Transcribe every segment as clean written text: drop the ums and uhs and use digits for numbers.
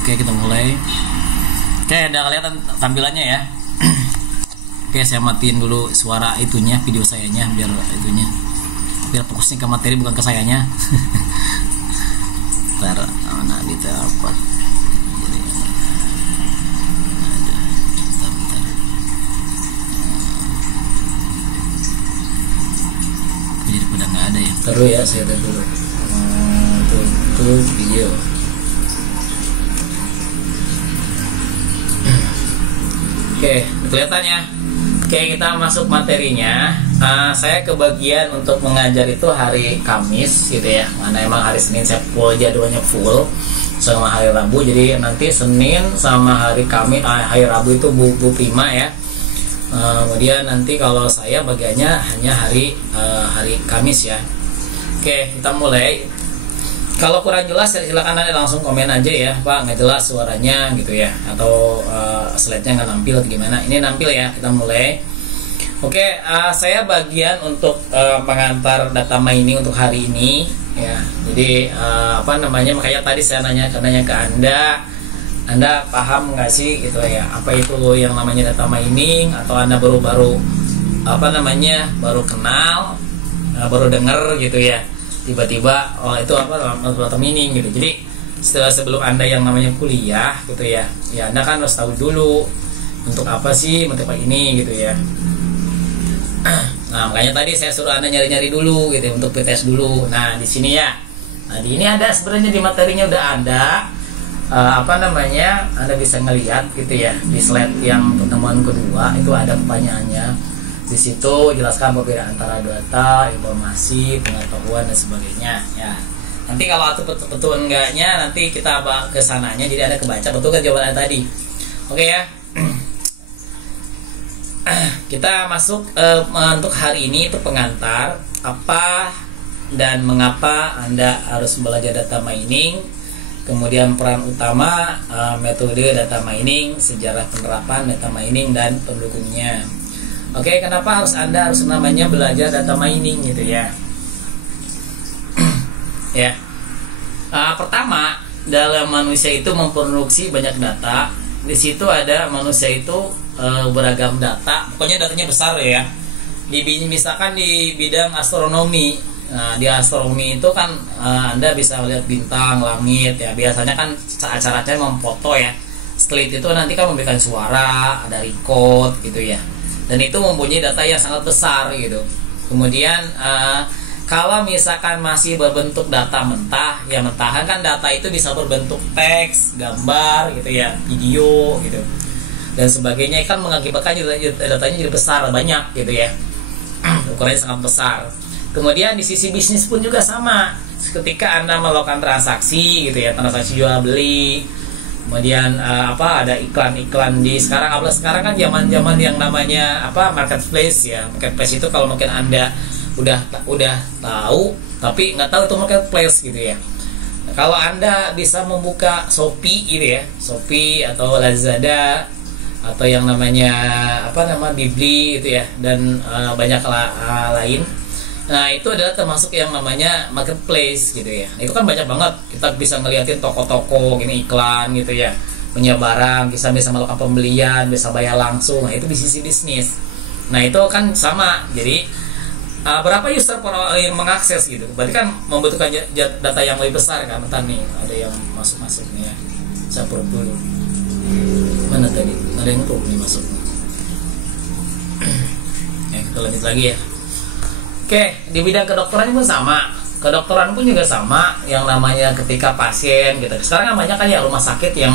Oke, kita mulai. Oke, udah kelihatan tampilannya ya. Oke, saya matiin dulu suara itunya, video sayanya biar itunya, biar fokusnya ke materi bukan ke sayanya. Ntar mana detail apa? Jadi pada nggak ada ya. Terus ya, saya lihat dulu. Tuh video. Oke, kelihatannya. Oke, kita masuk materinya. Saya kebagian untuk mengajar itu hari Kamis gitu ya. Mana emang hari Senin saya full, jadwalnya full sama hari Rabu. Jadi nanti Senin sama hari Kamis, hari Rabu itu bu prima ya. Kemudian nanti kalau saya bagiannya hanya hari Kamis ya. Oke, kita mulai. Kalau kurang jelas silakan nanti langsung komen aja ya, Pak, nggak jelas suaranya gitu ya, atau slide-nya nggak nampil atau gimana. Ini nampil ya, kita mulai. Oke, saya bagian untuk pengantar data mining untuk hari ini ya. Jadi makanya tadi saya nanya ke Anda paham nggak sih gitu ya, apa itu yang namanya data mining, atau Anda baru baru kenal, baru dengar gitu ya, tiba-tiba itu data mining gitu. Jadi sebelum Anda yang namanya kuliah gitu ya Anda kan harus tahu dulu untuk apa sih motif ini gitu ya. Nah, makanya tadi saya suruh Anda nyari-nyari dulu gitu ya, untuk PTS dulu. Nah, di sini ya. Nah, di ini ada sebenarnya di materinya udah ada Anda bisa ngelihat gitu ya, di slide yang pertemuan kedua itu ada pertanyaannya. Di situ jelaskan perbedaan antara data, informasi, pengetahuan dan sebagainya ya. Nanti kalau betul enggaknya nanti kita ke sananya, jadi Anda kebaca betul kan jawabannya tadi. Oke ya. Kita masuk untuk hari ini itu pengantar apa dan mengapa Anda harus belajar data mining, kemudian peran utama, metode data mining, sejarah penerapan data mining dan pendukungnya. Oke, kenapa Anda harus namanya belajar data mining gitu ya? Ya. Pertama, dalam manusia itu memproduksi banyak data. Di situ ada manusia itu beragam data. Pokoknya datanya besar ya. Misalkan di bidang astronomi. Nah, di astronomi itu kan Anda bisa melihat bintang, langit ya. Biasanya kan acara-acara memfoto ya. Setelah itu nanti kan memberikan suara, ada record gitu ya. Dan itu mempunyai data yang sangat besar gitu. Kemudian kalau misalkan masih berbentuk data mentah, ya mentahan kan data itu bisa berbentuk teks, gambar gitu ya, video gitu dan sebagainya, kan mengakibatkan datanya jadi besar, banyak gitu ya. Ukurannya sangat besar. Kemudian di sisi bisnis pun juga sama. Ketika Anda melakukan transaksi gitu ya, transaksi jual beli, kemudian ada iklan-iklan di sekarang kan zaman yang namanya marketplace ya. Marketplace itu kalau mungkin Anda udah tahu tapi nggak tahu itu marketplace gitu ya. Kalau Anda bisa membuka Shopee gitu ya, Shopee atau Lazada atau yang namanya Bibli gitu ya, dan banyak lain. Nah, itu adalah termasuk yang namanya marketplace gitu ya. Itu kan banyak banget, kita bisa ngeliatin toko-toko gini iklan gitu ya, punya barang, bisa melakukan pembelian, bisa bayar langsung. Nah, itu di sisi bisnis. Nah, itu kan sama. Jadi berapa user yang mengakses gitu, berarti kan membutuhkan data yang lebih besar kan. Bentar nih, ada yang masuk nih ya, saya proof dulu. Mana tadi? Ada yang proof nih masuk. Ya, kita lanjut lagi ya. Oke, di bidang kedokteran pun sama. Kedokteran pun juga sama, yang namanya ketika pasien gitu. Sekarang kan banyak kan ya rumah sakit yang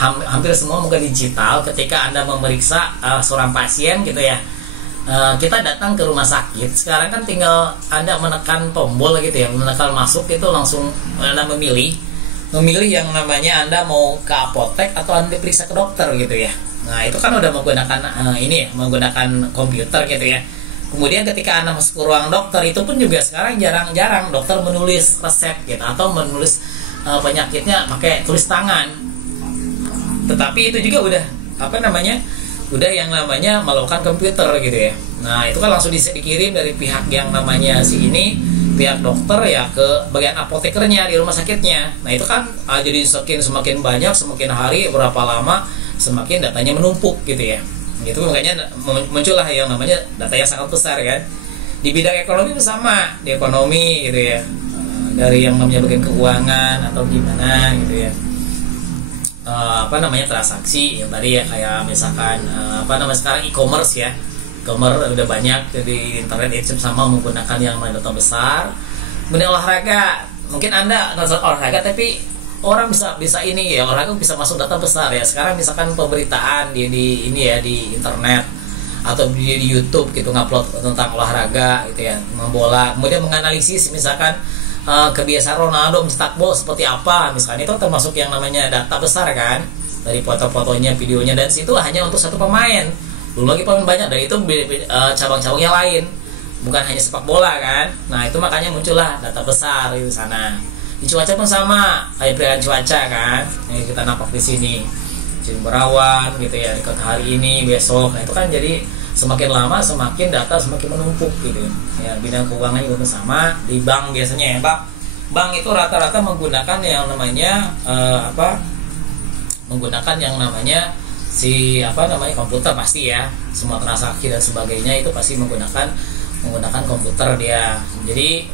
hampir semua mungkin digital. Ketika Anda memeriksa seorang pasien gitu ya, kita datang ke rumah sakit. Sekarang kan tinggal Anda menekan tombol gitu ya, menekan masuk itu langsung Anda memilih yang namanya Anda mau ke apotek atau Anda diperiksa ke dokter gitu ya. Nah, itu kan udah menggunakan menggunakan komputer gitu ya. Kemudian ketika Anda masuk ke ruang dokter, itu pun juga sekarang jarang-jarang dokter menulis resep gitu atau menulis penyakitnya pakai tulis tangan. Tetapi itu juga udah udah yang namanya melakukan komputer gitu ya. Nah, itu kan langsung dikirim dari pihak yang namanya si ini pihak dokter ya ke bagian apotekernya di rumah sakitnya. Nah itu kan jadi semakin banyak, semakin hari berapa lama semakin datanya menumpuk gitu ya. Gitu makanya muncullah yang namanya data yang sangat besar kan. Di bidang ekonomi itu sama, di ekonomi gitu ya, dari yang namanya bagian keuangan atau gimana gitu ya, transaksi yang tadi ya, kayak misalkan sekarang e-commerce ya, e-commerce udah banyak di internet itu sama menggunakan yang namanya data besar. Kemudian olahraga, mungkin Anda nonton olahraga tapi orang bisa ini ya, olahraga bisa masuk data besar ya. Sekarang misalkan pemberitaan di ini ya, di internet atau di YouTube gitu, ngupload tentang olahraga gitu ya, membola, kemudian menganalisis misalkan kebiasaan Ronaldo mencetak gol seperti apa misalnya, itu termasuk yang namanya data besar kan, dari foto-fotonya, videonya, dan situ hanya untuk satu pemain, belum lagi pemain banyak, dan itu cabang-cabangnya lain, bukan hanya sepak bola kan. Nah itu makanya muncullah data besar di sana. Di cuaca pun sama, kayak perkiraan cuaca kan, yang kita nampak di sini, berawan gitu ya, ke hari ini besok. Nah itu kan jadi semakin lama semakin data semakin menumpuk gitu ya. Bidang keuangan juga sama, di bank biasanya ya Pak, bank itu rata-rata menggunakan yang namanya menggunakan yang namanya komputer pasti ya. Semua transaksi dan sebagainya itu pasti menggunakan komputer dia. Jadi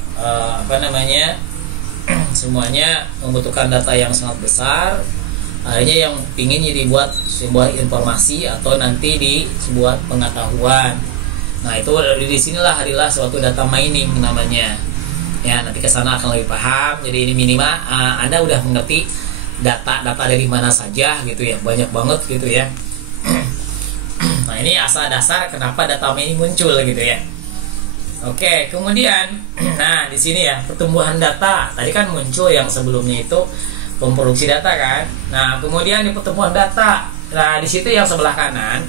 semuanya membutuhkan data yang sangat besar. Akhirnya yang ingin dibuat sebuah informasi atau nanti di sebuah pengetahuan. Nah itu di sinilah adalah suatu data mining namanya. Ya nanti kesana akan lebih paham. Jadi ini minimal Anda udah mengerti data dari mana saja gitu ya, banyak banget gitu ya. Nah ini asal dasar kenapa data mining muncul gitu ya. Oke, kemudian nah di sini ya pertumbuhan data. Tadi kan muncul yang sebelumnya itu memproduksi data kan. Nah, kemudian di pertumbuhan data. Nah, di situ yang sebelah kanan.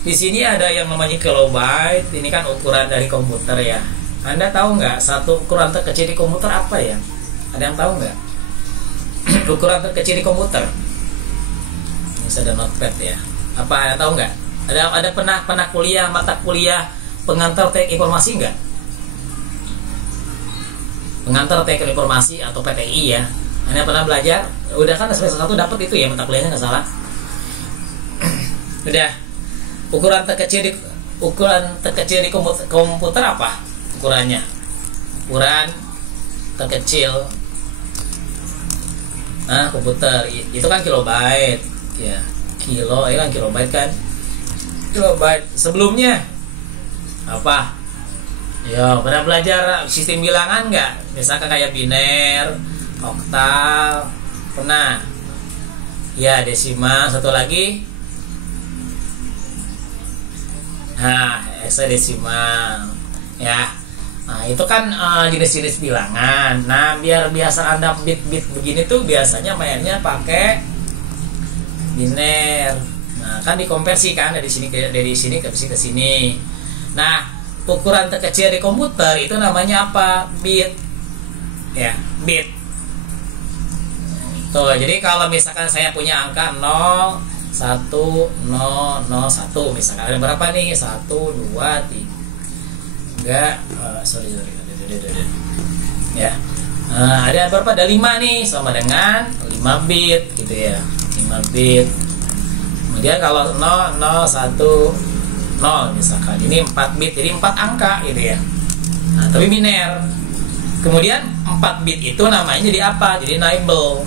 Di sini ada yang namanya kilobyte. Ini kan ukuran dari komputer ya. Anda tahu nggak satu ukuran terkecil di komputer apa ya? Ada yang tahu nggak? Ukuran terkecil di komputer. Ini sudah notepad ya. Apa Anda tahu nggak? Ada pernah kuliah mata kuliah pengantar teknik informasi nggak? Pengantar teknik informasi atau PTI ya. Anda pernah belajar? Udah kan semester 1 dapat itu ya mata kuliahnya, nggak salah. Udah. Ukuran terkecil di komputer apa? Ukurannya. Ukuran terkecil. Nah, komputer itu kan kilobyte. Ya, kilo kan kilobyte kan. Kilobyte. Sebelumnya apa? Ya, pernah belajar sistem bilangan nggak? Misalkan kayak biner, oktal, pernah ya, desimal, satu lagi hexadesimal ya. Nah itu kan jenis-jenis bilangan. Nah biar biasa Anda bit-bit begini tuh biasanya mainnya pakai biner. Nah kan dikonversi kan dari sini ke sini. Nah ukuran terkecil di komputer itu namanya apa? Bit ya, bit. Tuh, jadi kalau misalkan saya punya angka 0, 1, 0, 0, 1, misalkan ada berapa nih? 1, 2, 3, ya. Ada berapa? Ada 5 nih, sama dengan 5 bit gitu ya. 5 bit. Kemudian kalau 0, 0, 1, 0 misalkan, ini 4 bit, jadi 4 angka gitu ya. Nah, tapi biner. Kemudian 4 bit itu namanya jadi apa? Jadi nibble.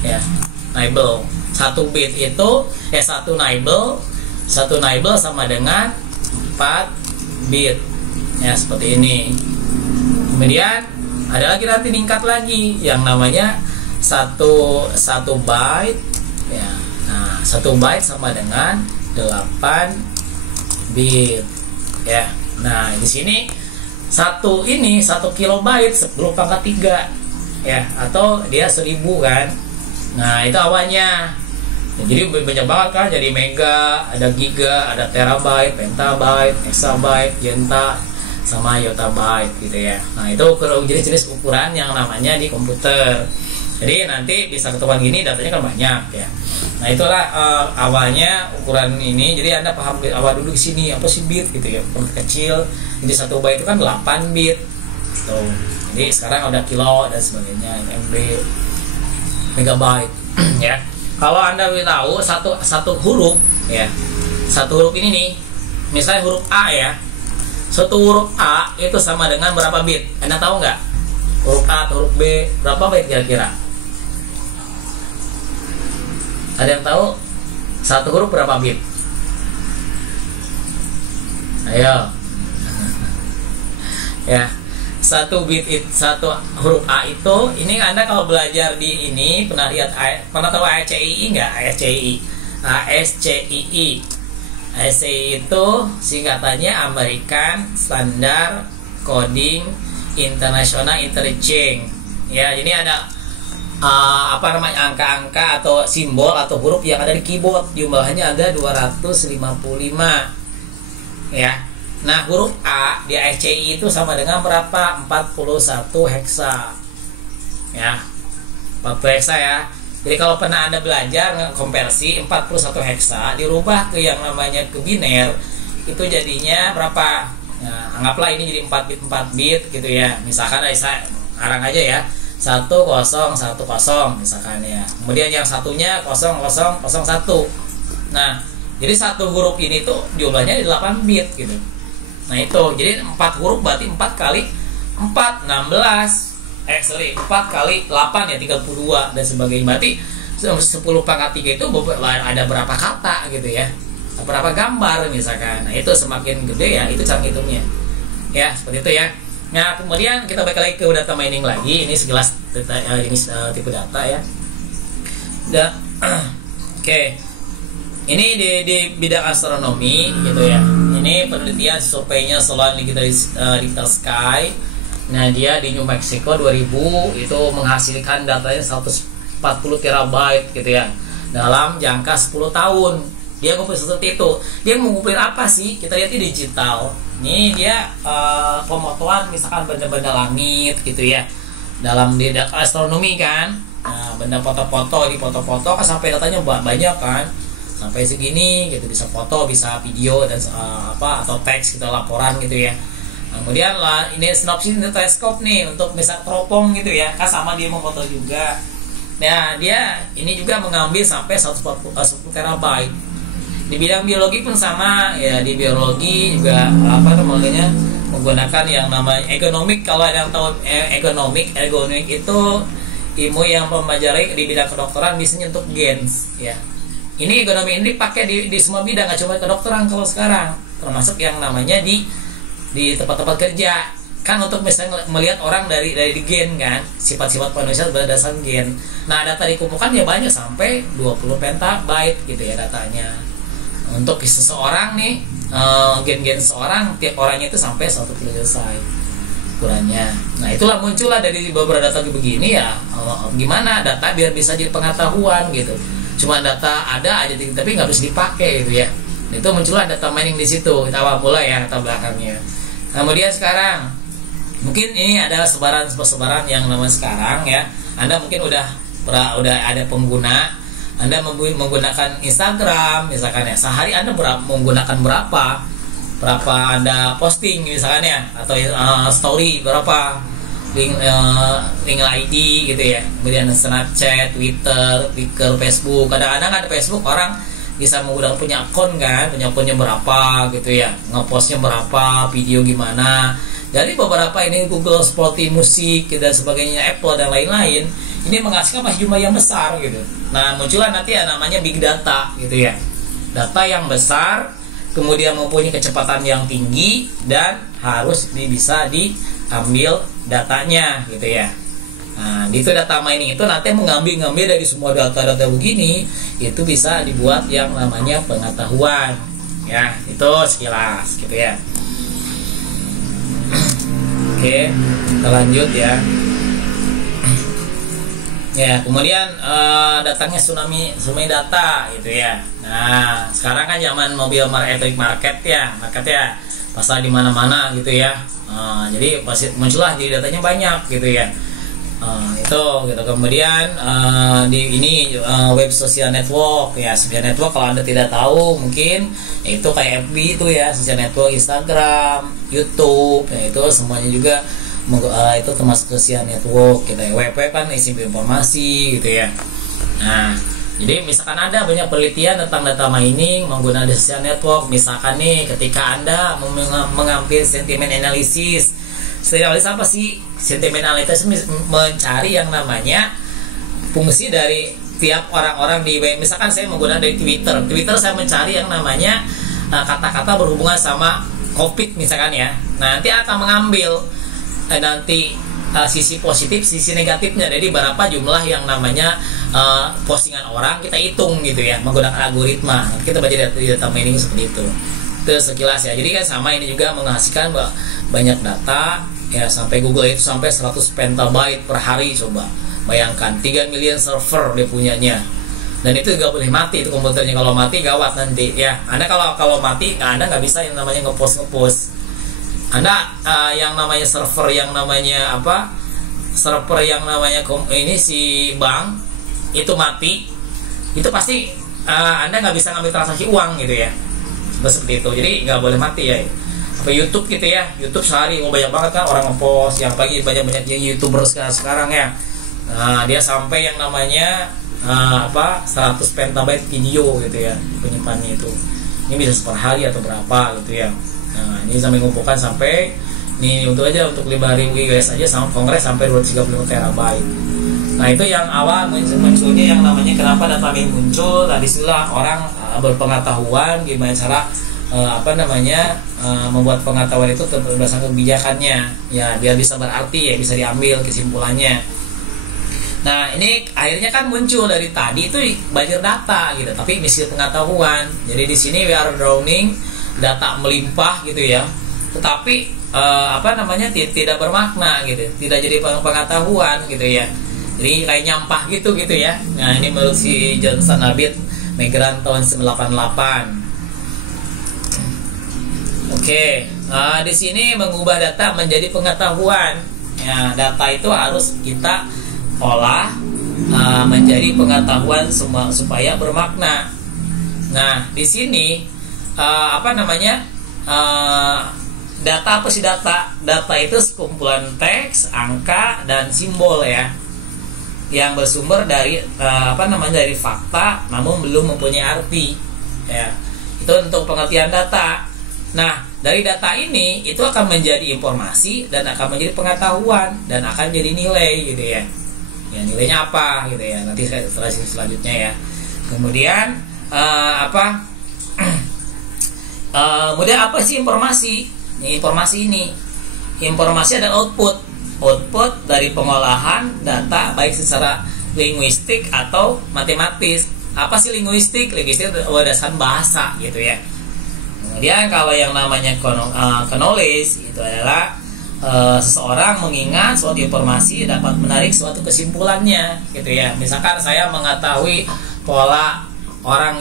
Ya, nibble. 1 bit itu 1 nibble sama dengan 4 bit. Ya, seperti ini. Kemudian ada lagi nanti meningkat lagi yang namanya 1 byte ya. Nah, 1 byte sama dengan 8 bit. Ya. Nah, di sini 1 kilobyte 10 pangkat 3 ya, atau dia 1000 kan. Nah itu awalnya. Jadi banyak banget kan, jadi mega, ada giga, ada terabyte, pentabyte, exabyte, yenta, sama yottabyte gitu ya. Nah itu jenis-jenis ukuran yang namanya di komputer. Jadi nanti bisa ketahuan gini, datanya kan banyak ya. Nah itulah awalnya ukuran ini. Jadi Anda paham awal dulu di sini apa sih bit gitu ya, kecil. Jadi 1 byte itu kan 8 bit. Tuh. Jadi sekarang ada kilo dan sebagainya, MB, megabyte. Ya. Kalau Anda mau tahu satu huruf ya, satu huruf ini nih, misalnya huruf A ya, satu huruf A itu sama dengan berapa bit? Anda tahu nggak? Huruf A atau huruf B berapa bit kira-kira? Ada yang tahu? Satu huruf berapa bit? Ayo. Ya, satu huruf A itu, ini Anda kalau belajar di ini pernah lihat, pernah tahu ASCII nggak? ASCII itu singkatannya American Standard Coding International Interchange. Ya, jadi ada angka-angka atau simbol atau huruf yang ada di keyboard, jumlahnya ada 255 ya. Nah, huruf A di ASCII itu sama dengan berapa? 41 heksa ya, 40 heksa ya. Jadi kalau pernah Anda belajar konversi 41 heksa dirubah ke yang namanya ke biner, itu jadinya berapa? Nah, anggaplah ini jadi 4 bit gitu ya. Misalkan saya arang aja ya, 1010 misalkan ya. Kemudian yang satunya 0001. Nah, jadi satu huruf ini tuh jumlahnya 8 bit gitu. Nah, itu jadi 4 huruf berarti 4 kali 4 16. 4 kali 8 ya 32 dan sebagainya. Berarti 10 pangkat 3 itu ada berapa kata gitu ya, berapa gambar misalkan. Nah, itu semakin gede ya, itu cara hitungnya ya, seperti itu ya. Nah, kemudian kita balik lagi ke data mining lagi. Ini sekilas jenis tipe data ya. Oke. Ini di bidang astronomi gitu ya. Ini penelitian surveinya Solar Digital Sky. Nah, dia di New Mexico 2000 itu menghasilkan datanya 140 terabyte gitu ya, dalam jangka 10 tahun. Dia ngumpulin seperti itu. Dia mengumpulin apa sih? Kita lihat di digital. Ini dia pemotoan misalkan benda-benda langit gitu ya, dalam di astronomi kan. Nah, benda foto-foto, di foto-foto kan sampai datanya banyak kan, sampai segini gitu, bisa foto, bisa video dan atau teks kita laporan gitu ya. Kemudian lah ini sinopsis teleskop nih untuk bisa teropong gitu ya, kan sama dia memfoto juga. Nah, dia ini juga mengambil sampai 10 terabyte. Di bidang biologi pun sama ya, di biologi juga namanya menggunakan yang namanya ergonomik. Kalau ada yang tahu ergonomik itu ilmu yang mempelajari di bidang kedokteran, biasanya untuk gens ya. Ini ergonomi ini dipakai di semua bidang, nggak cuma kedokteran kalau sekarang, termasuk yang namanya di tempat-tempat kerja kan, untuk misalnya melihat orang dari gen kan, sifat-sifat manusia berdasarkan gen. Nah, data dikumpulkan ya banyak sampai 20 petabyte gitu ya datanya. Untuk seseorang nih, gen-gen seorang, tiap orangnya itu sampai 1 kilobyte ukurannya. Nah, itulah muncullah dari beberapa data begini ya. Gimana data biar bisa jadi pengetahuan gitu. Cuma data ada aja tapi nggak harus dipakai gitu ya. Itu muncullah data mining di situ. Kita awal mulai ya, kita belakangnya. Kemudian sekarang mungkin ini ada sebaran yang namanya sekarang ya. Anda mungkin udah ada pengguna, Anda menggunakan Instagram misalkan ya. Sehari Anda menggunakan berapa Anda posting misalkan ya, atau story berapa, link ID gitu ya. Kemudian Snapchat, Twitter, Facebook. Kadang-kadang ada Facebook orang bisa menggunakan punya akun kan, punya akunnya berapa gitu ya, ngepostnya berapa, video gimana. Dari beberapa ini Google seperti musik dan sebagainya, Apple dan lain-lain, ini menghasilkan masih jumlah yang besar gitu. Nah, muncullah nanti ya namanya big data gitu ya, data yang besar, kemudian mempunyai kecepatan yang tinggi dan harus bisa diambil datanya gitu ya. Nah, itu data mining itu nanti mengambil dari semua data-data begini, itu bisa dibuat yang namanya pengetahuan. Ya, itu sekilas gitu ya. Oke, kita lanjut ya. Ya, kemudian datangnya tsunami data gitu ya. Nah, sekarang kan zaman mobil market ya, pasar di mana-mana gitu ya. Jadi muncullah jadi datanya banyak gitu ya. Itu gitu. Kemudian web social network ya. Social network kalau Anda tidak tahu mungkin itu kayak FB itu ya, social network, Instagram, YouTube ya, itu semuanya juga itu termasuk social network gitu ya. WP kan isi informasi gitu ya. Nah, jadi misalkan ada banyak penelitian tentang data mining menggunakan social network. Misalkan nih ketika Anda mengambil sentimen analisis. Apa sih sentimen analisis? Mencari yang namanya fungsi dari tiap orang-orang di web. Misalkan saya menggunakan dari Twitter saya mencari yang namanya kata-kata berhubungan sama COVID misalkan ya. Nanti akan mengambil nanti sisi positif, sisi negatifnya. Jadi berapa jumlah yang namanya postingan orang kita hitung gitu ya, menggunakan algoritma. Nanti kita baca data mining seperti itu. Itu sekilas ya. Jadi kan sama ini juga menghasilkan banyak data ya, sampai Google itu sampai 100 petabyte per hari. Coba bayangkan 3 million server dia punyanya. Dan itu nggak boleh mati itu komputernya. Kalau mati gawat nanti ya. Anda kalau mati, Anda nggak bisa yang namanya ngepost. Anda yang namanya server yang namanya apa? Server yang namanya ini si bank itu mati, itu pasti Anda nggak bisa ngambil transaksi uang gitu ya. Seperti itu. Jadi nggak boleh mati ya. Apa YouTube gitu ya. YouTube sehari banyak banget kan orang ngepost, yang pagi banyak yang YouTuber sekarang ya. Nah, dia sampai yang namanya 100 petabyte video gitu ya penyimpanannya itu. Ini bisa per hari atau berapa gitu ya. Nah, ini sampai ngumpulkan sampai ini untuk 5.000 GB aja sama Kongres sampai 235 terabyte. Nah, itu yang awal munculnya yang namanya kenapa data mining muncul. Tadi setelah orang berpengetahuan gimana cara membuat pengetahuan itu berdasarkan kebijakannya ya, biar bisa berarti ya, bisa diambil kesimpulannya. Nah, ini akhirnya kan muncul dari tadi itu banjir data gitu, tapi misi pengetahuan. Jadi di sini we are drowning, data melimpah gitu ya. Tetapi tidak bermakna gitu, tidak jadi pengetahuan gitu ya. Jadi kayak nyampah gitu ya. Nah, ini menurut si Johnson Abid Migran tahun 98. Oke, di sini mengubah data menjadi pengetahuan. Ya, data itu harus kita olah menjadi pengetahuan supaya bermakna. Nah, di sini data apa sih data? Data itu sekumpulan teks, angka, dan simbol ya, yang bersumber dari dari fakta namun belum mempunyai arti ya. Itu untuk pengertian data. Nah, dari data ini itu akan menjadi informasi dan akan menjadi pengetahuan dan akan jadi nilai gitu ya. Ya, nilainya apa gitu ya, nanti setelah selanjutnya ya. Kemudian kemudian apa sih informasi? Informasi adalah output dari pengolahan data baik secara linguistik atau matematis. Apa sih linguistik? Linguistik berdasarkan bahasa gitu ya. Kemudian kalau yang namanya knowledge itu adalah seseorang mengingat suatu informasi dapat menarik suatu kesimpulannya gitu ya. Misalkan saya mengetahui pola orang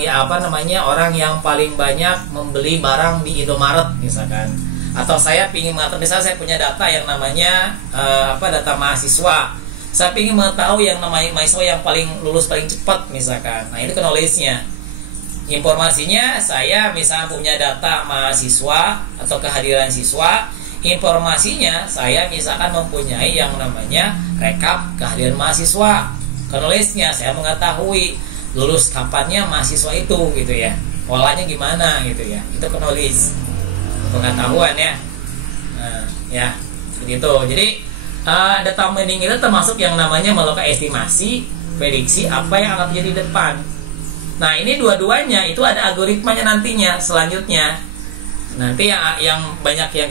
orang yang paling banyak membeli barang di Indomaret misalkan, atau saya ingin mengetahui, misalnya saya punya data yang namanya data mahasiswa, saya ingin mengetahui yang namanya mahasiswa yang lulus paling cepat misalkan. Nah, itu knowledge-nya. Informasinya saya misalnya punya data mahasiswa atau kehadiran siswa. Informasinya saya misalkan mempunyai yang namanya rekap kehadiran mahasiswa. Knowledge-nya saya mengetahui lulus kapannya mahasiswa itu gitu ya, polanya gimana gitu ya. Itu knowledge, pengetahuan ya. Nah, ya seperti itu. Jadi data mining itu termasuk yang namanya melakukan estimasi, prediksi apa yang akan terjadi di depan. Nah, ini dua-duanya itu ada algoritmanya nantinya selanjutnya. Nanti yang banyak yang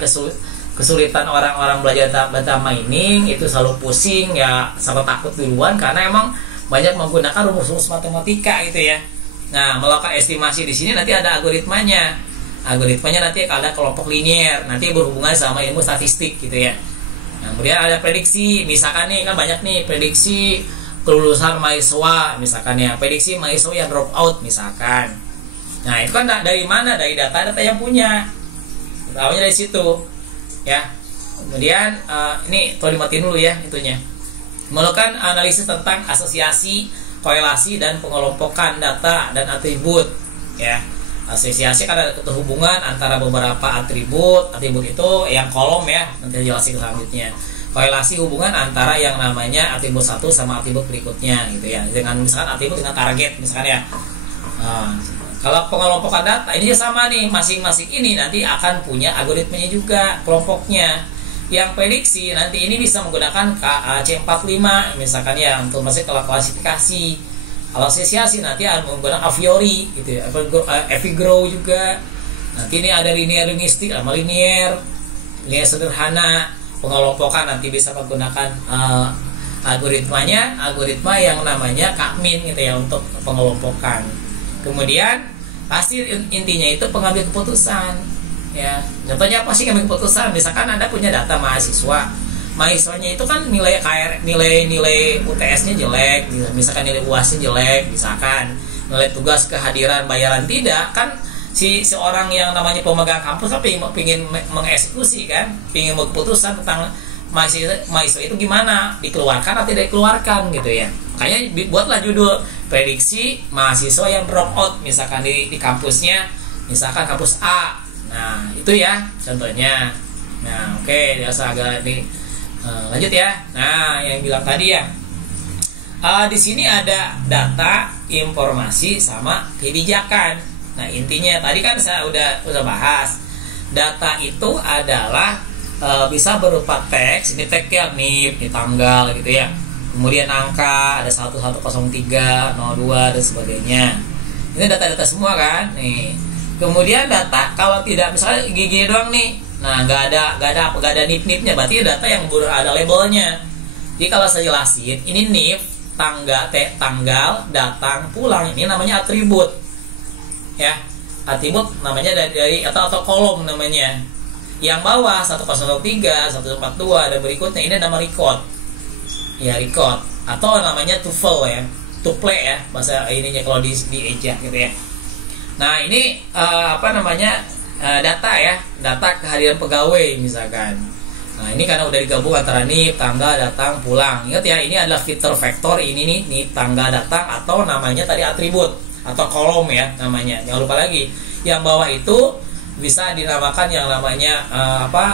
kesulitan orang-orang belajar data mining itu selalu pusing ya, selalu takut duluan karena emang banyak menggunakan rumus-rumus matematika gitu ya. Nah, melakukan estimasi di sini nanti ada algoritmanya. Algoritmanya nanti ada kelompok linier, nanti berhubungan sama ilmu statistik gitu ya. Nah, kemudian ada prediksi, misalkan nih kan banyak nih prediksi kelulusan mahasiswa misalkan ya, prediksi mahasiswa yang drop out misalkan. Nah, itu kan dari mana? Dari data-data yang punya. Tahunya dari situ. Ya, kemudian ini tolong dimatiin dulu ya itunya. Melakukan analisis tentang asosiasi, korelasi, dan pengelompokan data dan atribut. Ya, asosiasi kan ada hubungan antara beberapa atribut itu yang kolom ya, nanti jelasin selanjutnya. korelasi hubungan antara yang namanya atribut satu sama atribut berikutnya gitu ya, dengan misalkan atribut dengan target misalkan ya. Nah, kalau pengelompokan data ini sama nih, masing-masing ini nanti akan punya algoritmanya juga kelompoknya. Yang prediksi nanti ini bisa menggunakan C45 misalkan ya untuk masuk ke klasifikasi. Kalau asosiasi nanti menggunakan a priori gitu ya, Avogadro juga. Nanti ini ada linear linguistik sama linear sederhana. Pengelompokan nanti bisa menggunakan algoritma yang namanya K-min gitu ya untuk pengelompokan. Kemudian hasil intinya itu pengambil keputusan ya. Contohnya apa sih ngambil keputusan? Misalkan Anda punya data mahasiswanya itu kan nilai UTS-nya jelek, misalkan nilai UAS-nya jelek, misalkan nilai tugas kehadiran bayaran tidak, kan si seorang yang namanya pemegang kampus tapi ingin mengeksekusi kan, ingin keputusan tentang mahasiswa itu gimana, dikeluarkan atau tidak dikeluarkan gitu ya. Makanya buatlah judul prediksi mahasiswa yang drop out misalkan di kampusnya, misalkan kampus A. Nah itu ya contohnya. Nah oke, biasa agak nih. Lanjut ya. Nah, yang bilang tadi ya, di sini ada data, informasi, sama kebijakan. Nah, intinya tadi kan saya udah bahas. Data itu adalah bisa berupa teks, ini teksnya NIP, ini tanggal gitu ya. Kemudian angka ada 1103, 02 dan sebagainya. Ini data-data semua kan. Nih. Kemudian data kalau tidak misalnya gigi doang nih. Nah, nggak ada nip-nipnya, berarti data yang ada labelnya. Jadi kalau saya jelasin, ini nip, tanggal, datang, pulang, ini namanya atribut, ya. Atribut namanya dari atau kolom namanya. Yang bawah 1003, 142 dan berikutnya ini nama record, ya record atau namanya tuple ya, tuple ya bahasa ininya kalau di ejak gitu ya. Nah ini data ya, data kehadiran pegawai misalkan. Nah ini karena udah digabung antara nip, tanggal, datang, pulang. Ingat ya, ini adalah fitur vektor, ini nih nip, tanggal, datang, atau namanya tadi atribut atau kolom ya namanya. Jangan lupa lagi, yang bawah itu bisa dinamakan yang namanya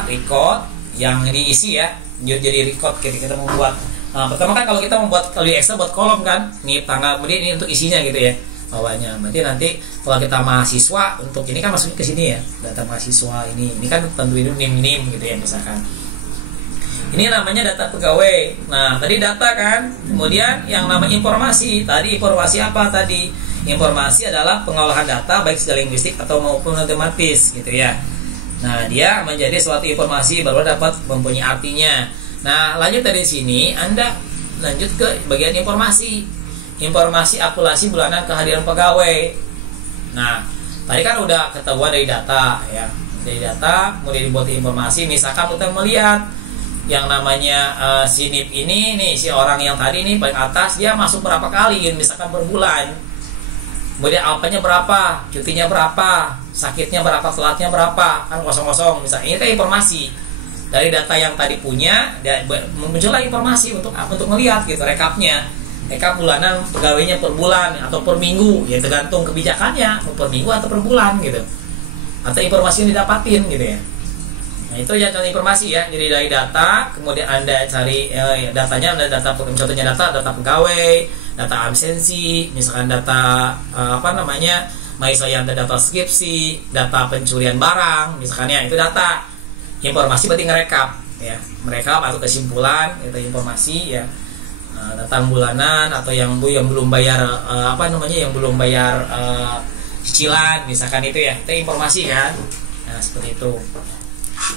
record, yang diisi ya, jadi record ketika kita membuat. Pertama kan kalau kita membuat di Excel buat kolom kan, nip, tanggal, kemudian ini untuk isinya gitu ya. Bawahnya. Berarti nanti kalau kita mahasiswa, untuk ini kan masuknya ke sini ya, data mahasiswa ini kan tentuin nim gitu ya misalkan. Ini namanya data pegawai. Nah, tadi data kan. Kemudian yang namanya informasi. Tadi informasi apa tadi? Informasi adalah pengolahan data baik secara linguistik atau maupun matematis gitu ya. Nah, dia menjadi suatu informasi baru dapat mempunyai artinya. Nah, lanjut dari sini Anda lanjut ke bagian informasi. Informasi akumulasi bulanan kehadiran pegawai. Nah, tadi kan udah ketahuan dari data ya. Dari data kemudian dibuat informasi. Misalkan kita melihat yang namanya si NIP ini nih, si orang yang tadi nih paling atas, dia masuk berapa kali misalkan per bulan. Kemudian alpanya berapa, cutinya berapa, sakitnya berapa, telatnya berapa, kan kosong-kosong misalnya. Ini kan informasi. Dari data yang tadi punya muncullah informasi untuk melihat gitu rekapnya. Rekap bulanan pegawainya per bulan atau per minggu, ya tergantung kebijakannya, per minggu atau per bulan gitu, atau informasi yang didapatin gitu ya. Nah itu ya contoh informasi ya. Jadi dari data kemudian Anda cari datanya, ada data, contohnya data pegawai, data absensi, misalkan data mahasiswa yang ada data skripsi, data pencurian barang misalkan ya, itu data. Informasi berarti ngerekap ya, merekap atau kesimpulan itu informasi ya. Datang bulanan atau yang belum bayar yang belum bayar cicilan misalkan itu ya, itu informasi kan. Nah seperti itu.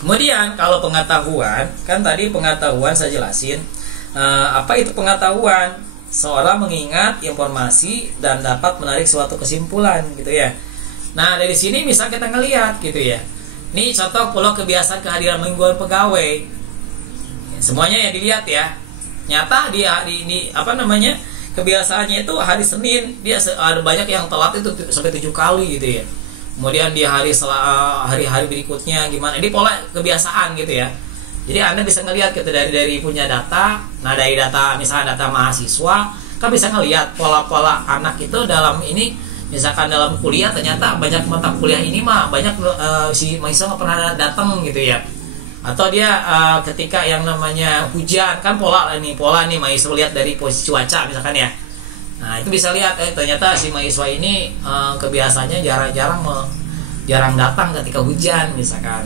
Kemudian kalau pengetahuan, kan tadi pengetahuan saya jelasin apa itu pengetahuan. Seorang mengingat informasi dan dapat menarik suatu kesimpulan gitu ya. Nah dari sini misal kita ngelihat gitu ya, ini contoh pola kebiasaan kehadiran mingguan pegawai. Semuanya ya dilihat ya. Nyata kebiasaannya itu hari Senin dia ada banyak yang telat itu sampai 7 kali gitu ya. Kemudian di hari-hari berikutnya gimana? Ini pola kebiasaan gitu ya. Jadi Anda bisa ngelihat gitu dari punya data. Nah dari data misalnya data mahasiswa kan bisa ngelihat pola-pola anak itu dalam ini. Misalkan dalam kuliah ternyata banyak mata kuliah ini banyak si mahasiswa nggak pernah datang gitu ya. Atau dia ketika yang namanya hujan, kan pola nih mahasiswa lihat dari posisi cuaca misalkan ya. Nah itu bisa lihat ternyata si mahasiswa ini kebiasaannya jarang datang ketika hujan misalkan.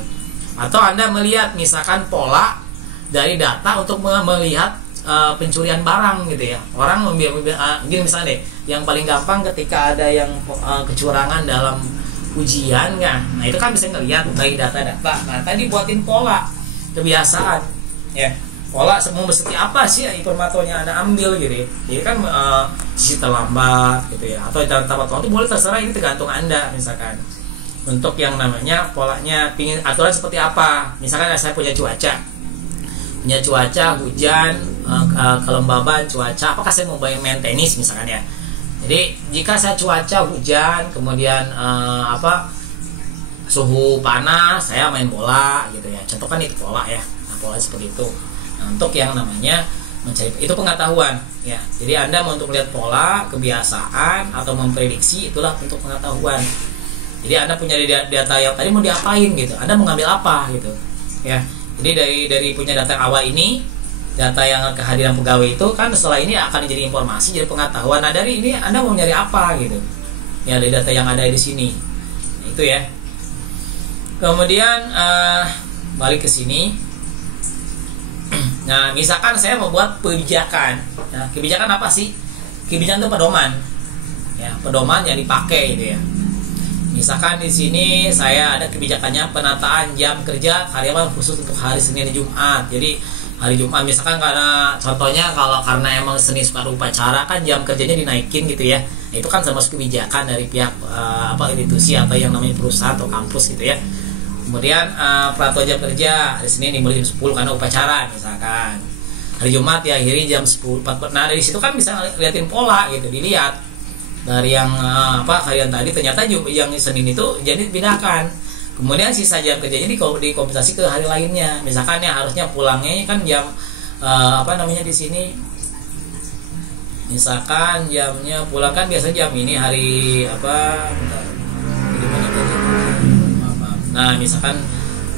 Atau Anda melihat misalkan pola dari data untuk melihat pencurian barang gitu ya. Orang gini misalnya deh, yang paling gampang ketika ada yang kecurangan dalam ujian kan. Nah itu kan bisa ngelihat dari data-data. Nah tadi buatin pola kebiasaan ya. Pola mau seperti apa sih informatornya Anda ambil gitu ya. Jadi kan sisi terlambat gitu ya, atau tepat waktu boleh, terserah, ini tergantung Anda misalkan. Untuk yang namanya polanya pingin aturan seperti apa. Misalkan saya punya cuaca hujan, kelembaban cuaca, apakah saya mau main tenis misalkan ya. Jadi jika saya cuaca hujan, kemudian suhu panas, saya main bola gitu ya. Contoh kan itu pola ya. Nah, pola seperti itu. Nah, untuk yang namanya mencari itu pengetahuan ya. Jadi Anda mau untuk melihat pola, kebiasaan atau memprediksi, itulah untuk pengetahuan. Jadi Anda punya data yang tadi mau diapain gitu. Anda mau ngambil apa gitu. Ya. Jadi dari punya data awal ini, data yang kehadiran pegawai itu kan setelah ini akan jadi informasi, jadi pengetahuan. Nah dari ini Anda mau nyari apa gitu ya, dari data yang ada di sini. Nah, itu ya. Kemudian balik ke sini. Nah misalkan saya membuat kebijakan. Nah, kebijakan apa sih? Kebijakan itu pedoman ya, pedoman yang dipakai gitu ya. Misalkan di sini saya ada kebijakannya penataan jam kerja karyawan khusus untuk hari Senin dan Jumat. Jadi hari Jumat misalkan karena contohnya karena emang Senin suka ada upacara kan jam kerjanya dinaikin gitu ya. Itu kan termasuk kebijakan dari pihak institusi atau yang namanya perusahaan atau kampus gitu ya. Kemudian peraturan jam kerja hari Senin dimulai jam 10 karena upacara misalkan. Hari Jumat diakhiri jam 10.40. Nah dari situ kan bisa liatin pola gitu, dilihat dari yang harian tadi ternyata yang Senin itu jadi dipindahkan, kemudian sisa jam kerjanya dikompensasi ke hari lainnya. Misalkan ya harusnya pulangnya kan jam di sini misalkan jamnya pulang kan biasanya jam ini hari nah misalkan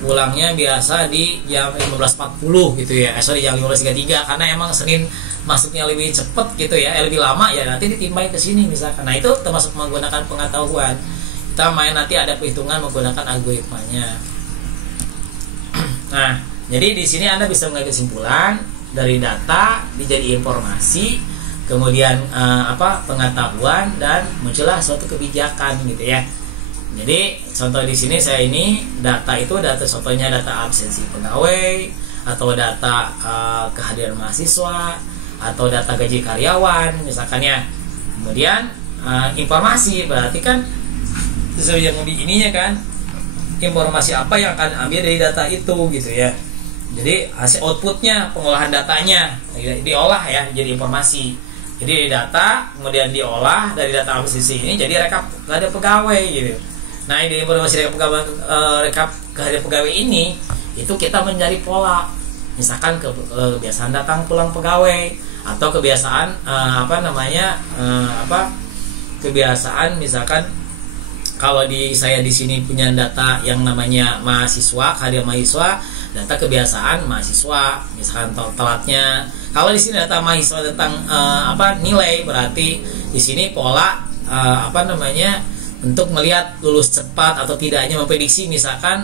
pulangnya biasa di jam 15.40 gitu ya, jam 15.33 karena emang Senin masuknya lebih cepat gitu ya, lebih lama ya, nanti ditimbang ke sini misalkan. Nah itu termasuk menggunakan pengetahuan. Kita main nanti ada perhitungan menggunakan algoritmanya. Nah jadi di sini Anda bisa mengambil kesimpulan dari data dijadi informasi, kemudian pengetahuan, dan muncullah suatu kebijakan gitu ya. Jadi contoh di sini saya ini data itu contohnya data absensi pegawai, atau data kehadiran mahasiswa, atau data gaji karyawan misalkan ya. Kemudian informasi berarti kan sesuai yang di ininya kan, informasi apa yang akan ambil dari data itu gitu ya. Jadi hasil outputnya, pengolahan datanya diolah ya jadi informasi. Jadi dari data kemudian diolah dari data absensi ini jadi rekap kehadiran pegawai gitu. Nah di informasi rekap kehadiran pegawai ini itu kita mencari pola, misalkan kebiasaan datang pulang pegawai, atau kebiasaan kebiasaan misalkan kalau saya di sini punya data yang namanya mahasiswa, kehadiran mahasiswa, data kebiasaan mahasiswa misalkan telatnya. Kalau di sini data mahasiswa tentang nilai, berarti di sini pola untuk melihat lulus cepat atau tidaknya, memprediksi misalkan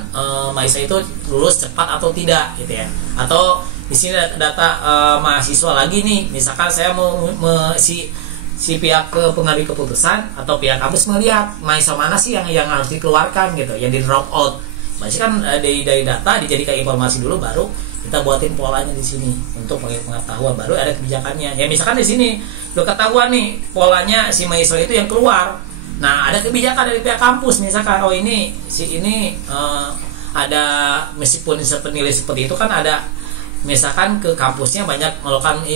mahasiswa itu lulus cepat atau tidak gitu ya. Atau di sini data mahasiswa lagi nih, misalkan saya mau si pihak pengambil keputusan atau pihak kampus melihat mahasiswa mana sih yang harus dikeluarkan gitu, yang di drop out. Berarti kan dari data dijadikan informasi dulu, baru kita buatin polanya di sini untuk pengetahuan, baru ada kebijakannya. Ya misalkan di sini udah ketahuan nih polanya si mahasiswa itu yang keluar. Nah ada kebijakan dari pihak kampus misalkan, ini ada meskipun penilai seperti itu kan ada misalkan ke kampusnya banyak melakukan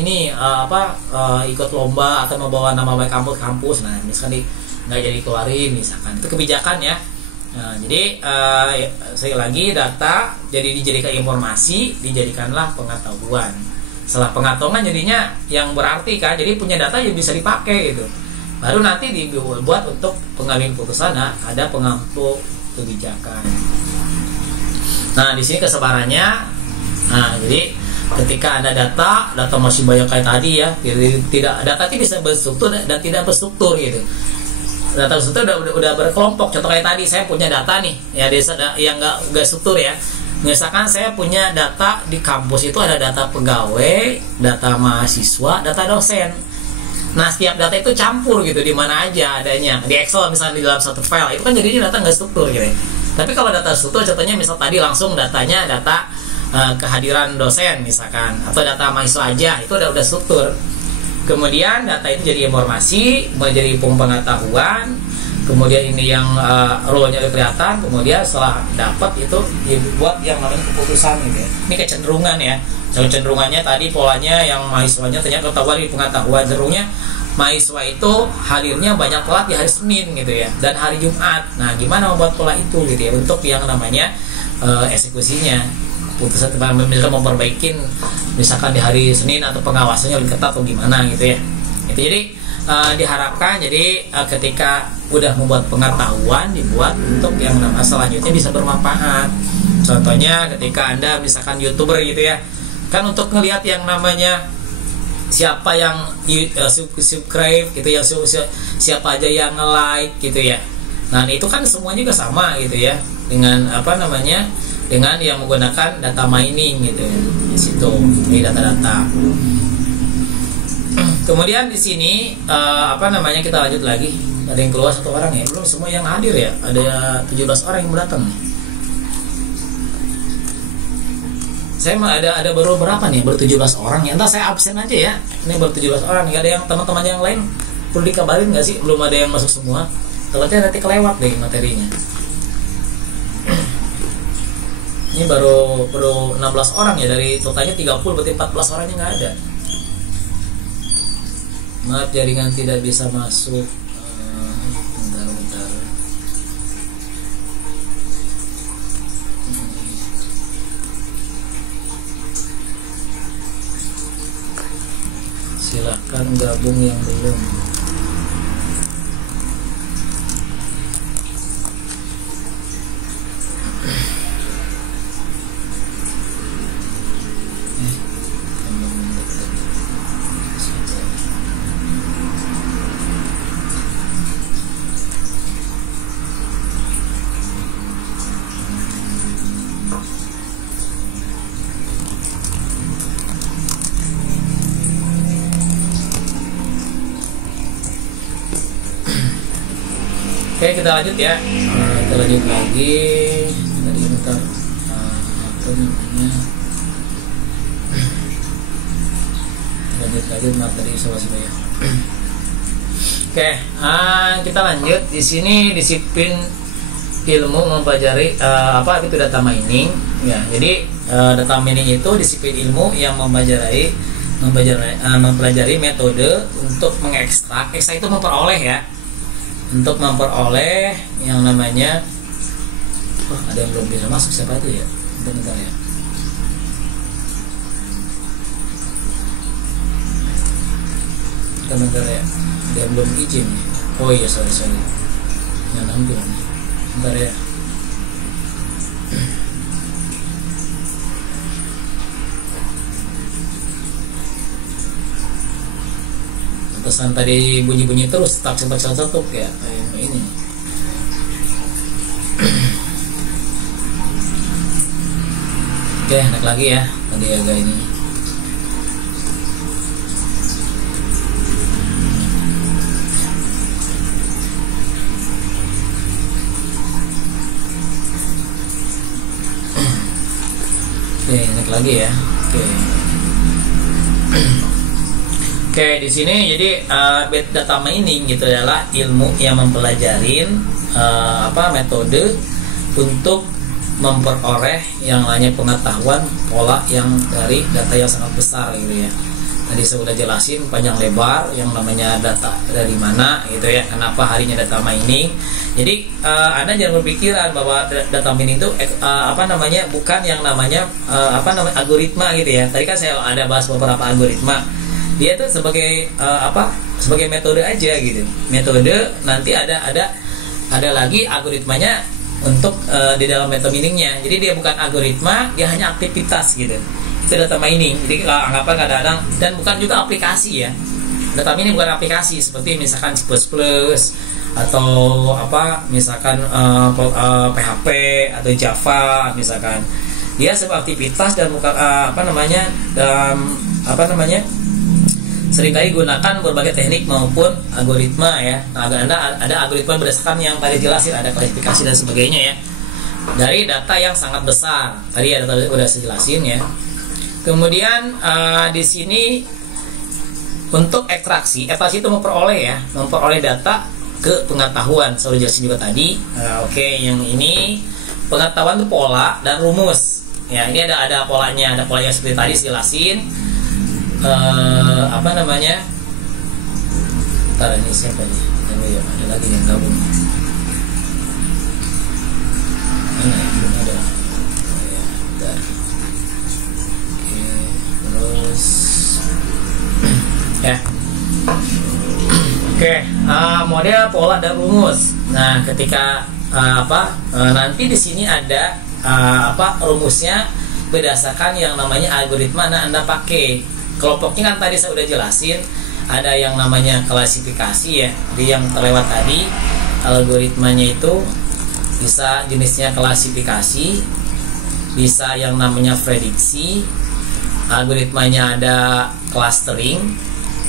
ikut lomba atau membawa nama baik kampus. Nah misalkan nggak jadi keluarin misalkan, itu kebijakan ya. Nah, jadi sekali lagi data jadi dijadikan informasi, dijadikanlah pengetahuan. Setelah pengetahuan jadinya yang berarti kan, jadi punya data yang bisa dipakai gitu. Baru nanti dibuat untuk pengambil keputusan, ada pengampu kebijakan. Nah di sini kesebarannya Nah, jadi ketika ada data masih banyak kayak tadi ya, jadi tidak data itu bisa berstruktur dan tidak berstruktur gitu. Data struktur udah berkelompok. Contoh kayak tadi saya punya data nih, ya desa yang nggak struktur ya. Misalkan saya punya data di kampus itu ada data pegawai, data mahasiswa, data dosen. Nah, setiap data itu campur gitu di mana aja adanya. Di Excel misalnya di dalam satu file itu kan jadinya data nggak struktur gitu. Tapi kalau data struktur, contohnya misal tadi langsung datanya data kehadiran dosen misalkan, atau data mahasiswa aja, itu udah struktur. Kemudian data itu jadi informasi, menjadi pengetahuan, kemudian ini yang role-nya udah kelihatan, kemudian setelah dapat itu dibuat yang namanya keputusan gitu ya. Ini kecenderungan ya. Cenderungannya tadi polanya yang mahasiswanya ternyata ketahuan di pengetahuan, cenderungnya mahasiswa itu hadirnya banyak telat di hari Senin gitu ya, dan hari Jumat. Nah, gimana membuat pola itu gitu ya untuk yang namanya eksekusinya. Putusan misalkan memperbaikin misalkan di hari Senin atau pengawasannya lebih ketat atau gimana gitu ya. Itu jadi diharapkan jadi ketika udah membuat pengetahuan dibuat untuk yang selanjutnya bisa bermanfaat. Contohnya ketika Anda misalkan YouTuber gitu ya, kan untuk ngelihat yang namanya siapa yang subscribe gitu ya, siapa aja yang nge-like gitu ya. Nah, itu kan semuanya juga sama gitu ya dengan dengan yang menggunakan data mining gitu ya. Di situ di data-data. Kemudian di sini kita lanjut lagi. Ada yang keluar satu orang ya, belum semua yang hadir ya. Ada 17 orang yang datang. Saya ada baru berapa nih? Baru 17 orang ya. Entah saya absen aja ya. Ini baru 17 orang. Gak ada yang teman-teman yang lain perlu dikabarin nggak sih? Belum ada yang masuk semua. Takutnya nanti kelewat deh materinya. Ini baru 16 orang ya, dari totalnya 30, berarti 14 orangnya nggak ada. Maaf, jaringan tidak bisa masuk. Bentar. Silahkan gabung yang belum. Oke, kita lanjut ya. Kita lanjut lagi. Tadi bentar. Apa namanya? Lanjut lagi, maaf tadi sobat-sobat ya. Oke, kita lanjut. Di sini disiplin ilmu mempelajari itu data mining. Ya, jadi data mining itu disiplin ilmu yang mempelajari metode untuk mengekstrak. Ekstrak itu memperoleh ya. Untuk memperoleh yang namanya ada yang belum bisa masuk, siapa itu ya? Bentar ya. Bentar ya. Dia belum izin. Oh iya, sorry. Yang nampil nih. Bentar ya. Pesan tadi bunyi-bunyi terus, tak sempat ya. Ini. Oke, naik lagi ya. Tadi agak ini. Oke, naik lagi ya. Oke, di sini jadi data mining gitu adalah ilmu yang mempelajarin metode untuk memperoleh yang namanya pengetahuan pola yang dari data yang sangat besar gitu ya. Tadi saya sudah jelasin panjang lebar yang namanya data dari mana gitu ya, kenapa harinya data mining. Jadi Anda jangan berpikiran bahwa data mining itu bukan yang namanya algoritma gitu ya. Tadi kan saya ada bahas beberapa algoritma. Dia itu sebagai sebagai metode aja gitu. Metode nanti ada lagi algoritmanya untuk di dalam metode miningnya. Jadi dia bukan algoritma, dia hanya aktivitas gitu. itu data mining. Jadi anggapan kadang-kadang, dan bukan juga aplikasi ya. Data mining bukan aplikasi seperti misalkan C++ atau apa misalkan PHP atau Java misalkan. Dia sebuah aktivitas dan bukan seringkali gunakan berbagai teknik maupun algoritma ya. Nah, ada algoritma berdasarkan yang tadi jelasin, ada klasifikasi dan sebagainya ya. Dari data yang sangat besar. Tadi udah saya jelasin ya. Kemudian di sini untuk ekstraksi itu memperoleh data ke pengetahuan. Saya udah jelasin juga tadi. Yang ini pengetahuan itu pola dan rumus. Ya, ini ada polanya, seperti tadi saya jelasin. Ntar ini siapa nih? Ada lagi yang gabung. Belum ada. Terus ya. Model pola dan rumus. Nah, ketika nanti di sini ada rumusnya berdasarkan yang namanya algoritma Anda pakai. Kelompoknya kan tadi saya udah jelasin, ada yang namanya klasifikasi ya. Jadi yang terlewat tadi algoritmanya itu bisa jenisnya klasifikasi, bisa yang namanya prediksi, algoritmanya ada clustering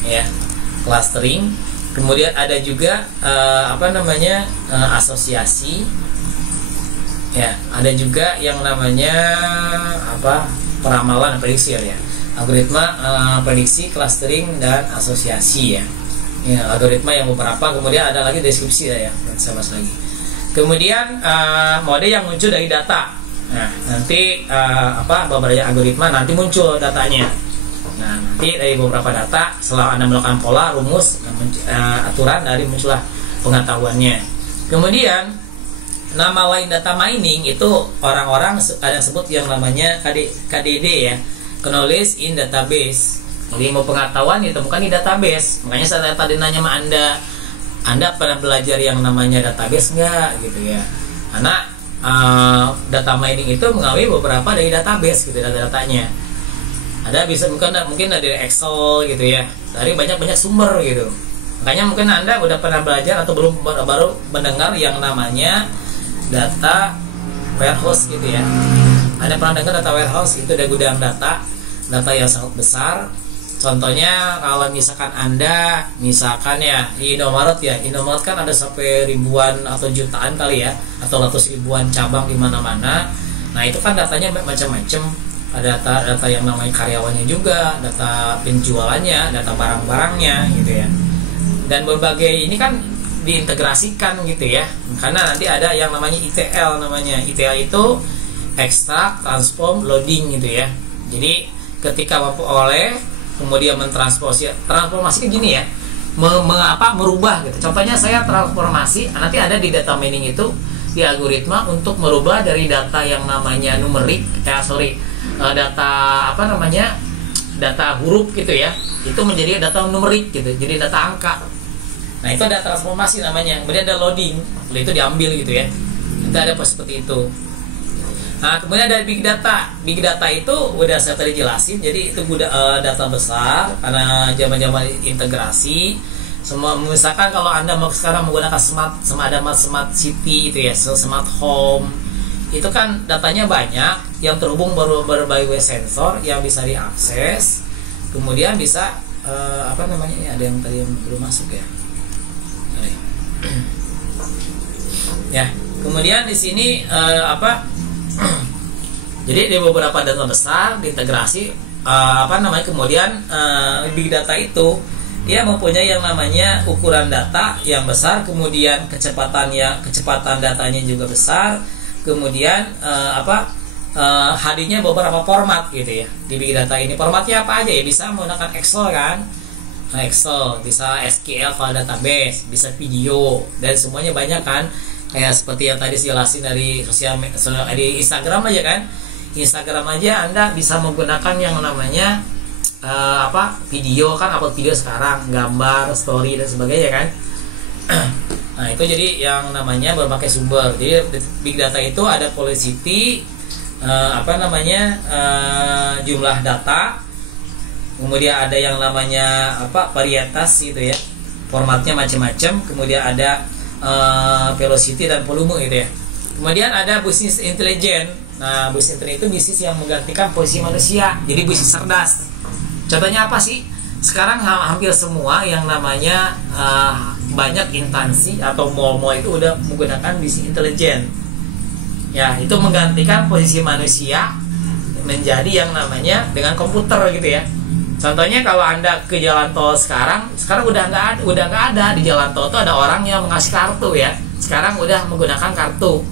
ya, clustering. Kemudian ada juga asosiasi ya, ada juga yang namanya peramalan, prediksi ya. Algoritma prediksi, clustering dan asosiasi ya. Algoritma yang beberapa, kemudian ada lagi deskripsi ya, sama lagi. Kemudian mode yang muncul dari data. Nah, nanti beberapa algoritma nanti muncul datanya. Nah, nanti dari beberapa data setelah Anda melakukan pola, rumus, aturan, dari muncullah pengetahuannya. Kemudian nama lain data mining itu orang-orang ada sebut yang namanya KDD ya, knowledge in database. Jadi mau pengetahuan ditemukan di database. Makanya saya tadi nanya sama Anda pernah belajar yang namanya database nggak gitu ya? Karena data mining itu mengambil beberapa dari database gitu, datanya. Ada bisa mungkin dari Excel gitu ya, dari banyak sumber gitu. Makanya mungkin Anda udah pernah belajar atau baru mendengar yang namanya data warehouse gitu ya. Anda pernah dengar data warehouse? Itu ada gudang data yang sangat besar. Contohnya kalau misalkan Anda ya di Indomaret ya, Indomaret kan ada sampai ribuan atau jutaan kali ya, atau ratus ribuan cabang di mana-mana. Nah, itu kan datanya macam-macam. Ada data yang namanya karyawannya juga, data penjualannya, data barang-barangnya gitu ya. Dan berbagai ini kan diintegrasikan gitu ya. Karena nanti ada yang namanya ETL ETL itu extract, transform, loading gitu ya. Jadi ketika memperoleh kemudian transformasi gini ya, merubah gitu. Contohnya saya transformasi, nanti ada di data mining itu di algoritma untuk merubah dari data yang namanya numerik data huruf gitu ya, itu menjadi data numerik gitu, jadi data angka. Nah, itu ada transformasi namanya. Kemudian ada loading, itu diambil gitu ya. Itu ada seperti itu. Nah, kemudian ada big data. Big data itu udah saya tadi jelasin. Jadi itu data besar karena zaman-zaman integrasi. Semua misalkan kalau Anda sekarang menggunakan smart city itu ya, smart home, itu kan datanya banyak yang terhubung berbagai sensor yang bisa diakses. Kemudian bisa ini ada yang tadi yang belum masuk ya. Ya, kemudian di sini jadi di beberapa data besar diintegrasi kemudian big data itu dia mempunyai yang namanya ukuran data yang besar, kemudian kecepatan datanya juga besar, kemudian hadirnya beberapa format gitu ya. Di big data ini formatnya apa aja ya, bisa menggunakan Excel kan, Excel, bisa SQL file database, bisa video, dan semuanya banyak kan. Kayak seperti yang tadi saya jelasin dari di Instagram aja kan. Instagram aja Anda bisa menggunakan yang namanya video kan, upload video sekarang, gambar, story dan sebagainya kan. Nah, itu jadi yang namanya berbagai sumber. Jadi big data itu ada velocity, jumlah data, kemudian ada yang namanya varietas gitu ya, formatnya macam-macam, kemudian ada velocity dan volume gitu ya. Kemudian ada bisnis intelijen. Nah, bisnis intelijen itu bisnis yang menggantikan posisi manusia, jadi bisnis cerdas. Contohnya apa sih? Sekarang hampir semua yang namanya banyak instansi atau mall-mall itu udah menggunakan bisnis intelijen. Ya, itu menggantikan posisi manusia menjadi yang namanya dengan komputer gitu ya. Contohnya kalau Anda ke jalan tol sekarang udah nggak ada di jalan tol itu ada orang yang mengasih kartu ya. Sekarang udah menggunakan kartu.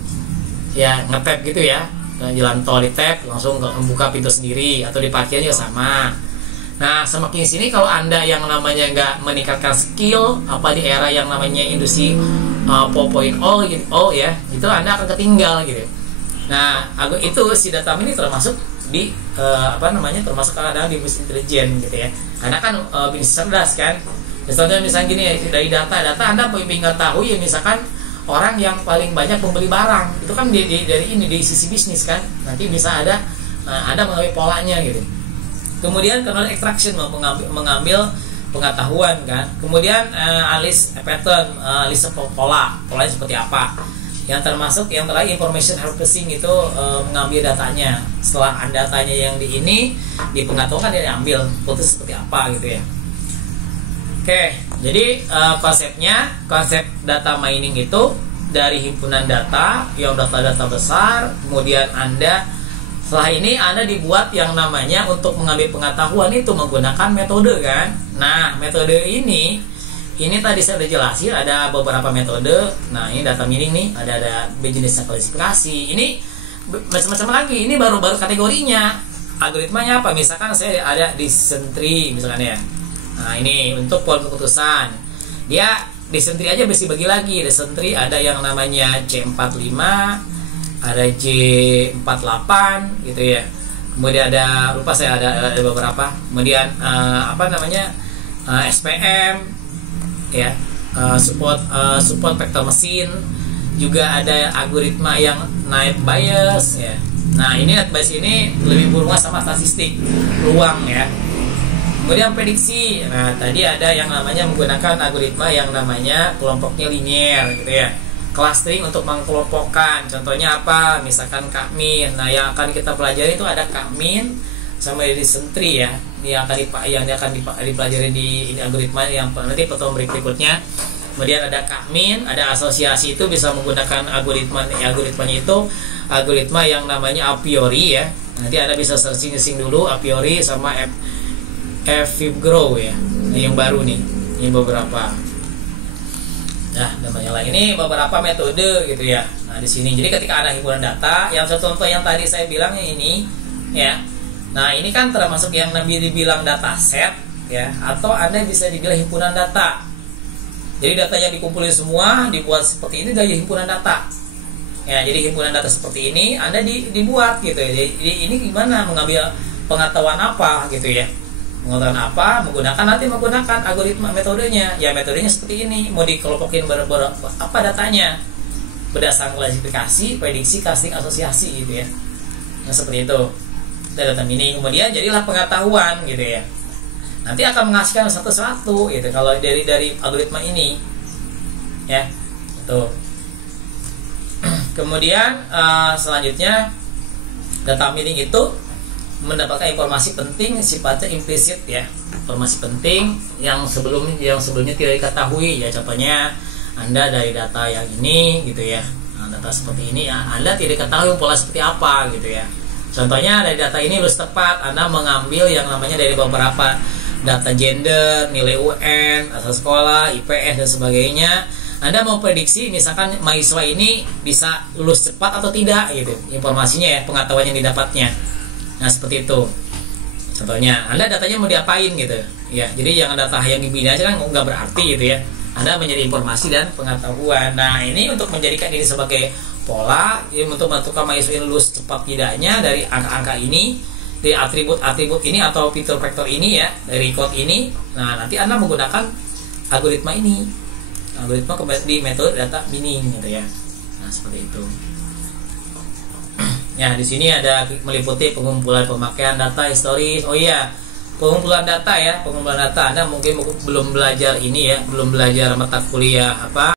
Ya, nge-tap gitu ya. Jalan tol di tap langsung membuka pintu sendiri, atau di parkirnya juga sama. Nah, semakin sini kalau Anda yang namanya nggak meningkatkan skill di era yang namanya industri 4.0 gitu, ya, itu Anda akan ketinggal gitu. Nah, itu si data ini termasuk di termasuk ada di bisnis intelijen gitu ya. Karena kan bisnis cerdas kan. Misalnya gini ya, dari data Anda ingin tahu ya, misalkan orang yang paling banyak membeli barang itu kan dari sisi bisnis kan. Nanti bisa ada Anda mengambil polanya gitu. Kemudian kernel extraction mengambil pengetahuan kan. Kemudian analis pattern, analis polanya seperti apa. Yang termasuk yang terakhir information harvesting itu mengambil datanya. Setelah datanya yang di pengetahuan dia diambil putus seperti apa gitu ya. Oke, jadi konsep data mining itu dari himpunan data yang data-data besar, kemudian setelah ini Anda dibuat yang namanya untuk mengambil pengetahuan itu menggunakan metode kan. Nah, metode ini tadi saya udah jelasin ada beberapa metode. Nah, ini data mining nih, ada jenisnya klasifikasi. Ini macam-macam lagi. Ini baru kategorinya. Algoritmanya apa? Misalkan saya ada decision tree misalkan ya. Nah, ini untuk pola keputusan. Dia decision tree aja bisa bagi lagi. Decision tree ada yang namanya C45, ada J48 gitu ya. Kemudian ada ada beberapa. Kemudian SPM ya, support vector mesin. Juga ada algoritma yang night bias ya. Nah, ini night bias ini lebih berhubungan sama statistik peluang ya. Kemudian prediksi. Nah, tadi ada yang namanya menggunakan algoritma yang namanya kelompoknya linear gitu ya. Clustering untuk mengkelompokkan. Contohnya apa? Misalkan K-min. Nah, yang akan kita pelajari itu ada K-min sama decision tree ya. Yang akan dipelajari di algoritma yang nanti pertemuan berikutnya. Kemudian ada K-min, ada asosiasi, itu bisa menggunakan algoritmanya itu algoritma yang namanya a priori ya. Nanti Anda bisa searching dulu a priori sama Fibgrow ya. Ini yang baru nih. Ini beberapa. Nah, namanya lah ini beberapa metode gitu ya. Nah, di sini jadi ketika ada himpunan data, yang contoh yang tadi saya bilangnya ini ya. Nah, ini kan termasuk yang Nabi dibilang data set ya, atau Anda bisa dibilang himpunan data. Jadi data yang dikumpulin semua dibuat seperti ini dari himpunan data. Ya, jadi himpunan data seperti ini Anda dibuat gitu ya. Jadi ini gimana mengambil pengetahuan apa gitu ya. Menggunakan algoritma metodenya. Ya, metodenya seperti ini. Mau dikelompokin apa datanya? Berdasarkan klasifikasi, prediksi, casting, asosiasi gitu ya. Nah, seperti itu. Data mining. Kemudian jadilah pengetahuan gitu ya. Nanti akan menghasilkan satu-satu gitu kalau dari algoritma ini. Ya. Itu. Kemudian selanjutnya data mining itu mendapatkan informasi penting sifatnya implisit ya, informasi penting yang sebelumnya tidak diketahui ya. Contohnya Anda dari data yang ini gitu ya, data seperti ini ya, Anda tidak ketahui pola seperti apa gitu ya. Contohnya dari data ini lulus tepat, Anda mengambil yang namanya dari beberapa data gender, nilai UN, asal sekolah, IPS dan sebagainya. Anda mau prediksi misalkan mahasiswa ini bisa lulus cepat atau tidak gitu, informasinya ya, pengetahuan yang didapatnya. Nah, seperti itu. Contohnya, Anda datanya mau diapain gitu. Ya, jadi yang data yang dibina aja kan nggak berarti gitu ya. Anda menjadi informasi dan pengetahuan. Nah, ini untuk menjadikan ini sebagai pola untuk menentukan mahasiswa ini lulus cepat tidaknya dari angka-angka ini, dari atribut-atribut ini atau fitur vektor ini ya, dari code ini. Nah, nanti Anda menggunakan algoritma ini. Algoritma di metode data mining gitu ya. Nah, seperti itu. Ya, di sini ada meliputi pengumpulan pemakaian data historis. Oh iya, pengumpulan data ya, pengumpulan data. Anda mungkin belum belajar ini ya, belum belajar mata kuliah apa